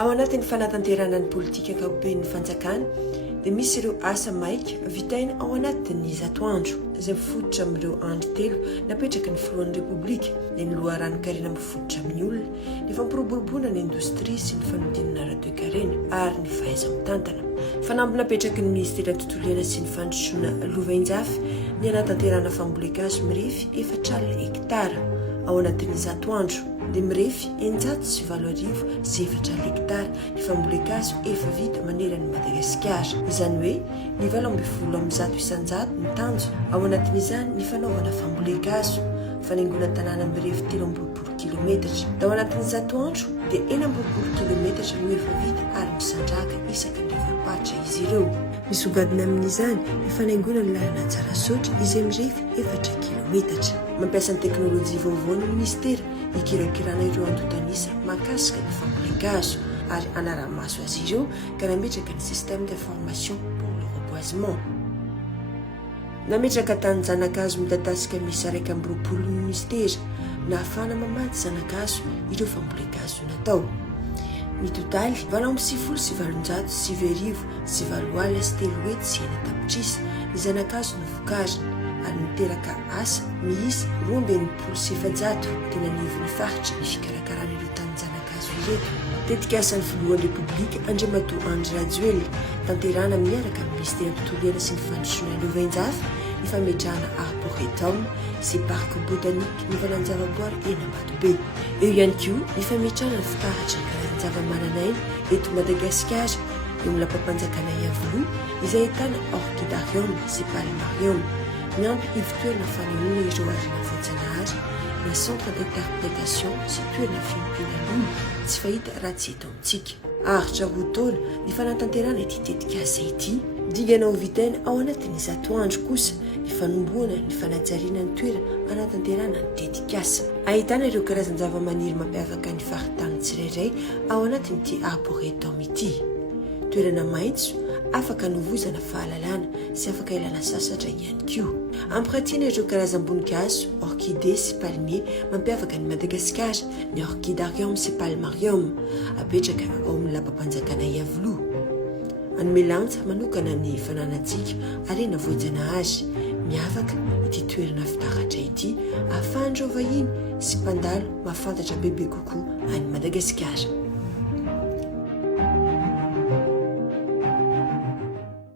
ao anatin'ny fanatanterana ny politika ankapobehan'ny fanjakana dia misy ireo asa maika vitaina ao anatin'ny zatoandro izay mifototra amin'ireo andro telo napetraky ny filohan'ny repoblika dia ny loharanokarena mifototra amin'ny olona ny fampiroboroboana ny indostria sy ny fanodinana radio-karena ary ny fahaiza mitantana fanamby napetraky ny ministera tontolo iaina sy ny fandrosoana lovainjafy ny anatanterana fambolekazo mirefy 4 hektara ao anatin'ny zatoandro dia mirefy 940 sy 4 hektara ny fambolekazo efa vita manerana Madagasikara. Izany hoe ny 20 isanjato ny tanjo ao anatin'izany ny fanaovana fambolekazo fanaingona tanàna mirefy 30 kilometatra. Ao anatin'ny zatoandro dia 40 kilometatra no efa vita ary misandraka isaky ny efapatra izy ireo. Misogadina amin'izany ny fanaingona ny lalana tsara sotra izay mirefy 4 kilometatra. Mampiasa ny teknôlôjia vaovao ny ministera ikirakirana ireo andotanisa mahakasika ny fambolekazo ary anaramaso azy ireo ka nametraka ny système d'information pour le reboisement. Nametraka tany zanakazo midadasika misy 120 ministera na ahafahana mamaty zanakazo ireo fambolekazo natao. Ny totaly 770 sy 7 sy 3 tapitrisa ny zanakazo no vokarina ary niteraka asa miisa 27 tena nivony faritra ny fikarakarana ireo tany zanakazo ireto. Tetika asan'ny filohan'ny repoblika Andriamatoa Andry Rajoelina tanterana miaraka amin'ny ministera tontolo iaina sy ny fandrosoana lovainjafy ny fametrahana arboretum sy parc botanique ny valan-javaboary eny Ambatobe. Eo ihany koa ny fametrahana ny fitaratra ny karazan-java-mananaina eto Madagasikara eo amin'ny lampam-panjakana Iavoloha izay ahitana orchidarium sy palmarium. Miampy ivitoerana fanehoana ireo arena voajanahary na centre d'interprétation sy toerana fiompiana lolo tsy fahita raha tsy eto amintsika. Aritra roa taona ny fanatanterana ity tetika asa ity diganao vitaina ao anatin'ny zatoandro kosa ny fanomboana ny fanajariana ny toerana anatanterana ny tetikasa. Ahitana ireo karazan-java-maniry mampiavaka ny faritany tsirairay ao anatin'ity arboretum ity. Toerana maitso afaka novozana fahalalana sy afaka ilana sasatra ihany koa. Ampiratiana ireo karazam-boninkazo orchidée sy palmier mampiavaka ny Madagasikara ny orchidarium sy palmarium apetraka ao amin'ny lampam-panjakana Iavoloha. Anome lanja manokana ny fananantsika arena voajanahary miavaka ity toerana fitaratra ity ahafahan'ireo vahiny sy mpandalo mahafantatra bebe kokoa any Madagasikara.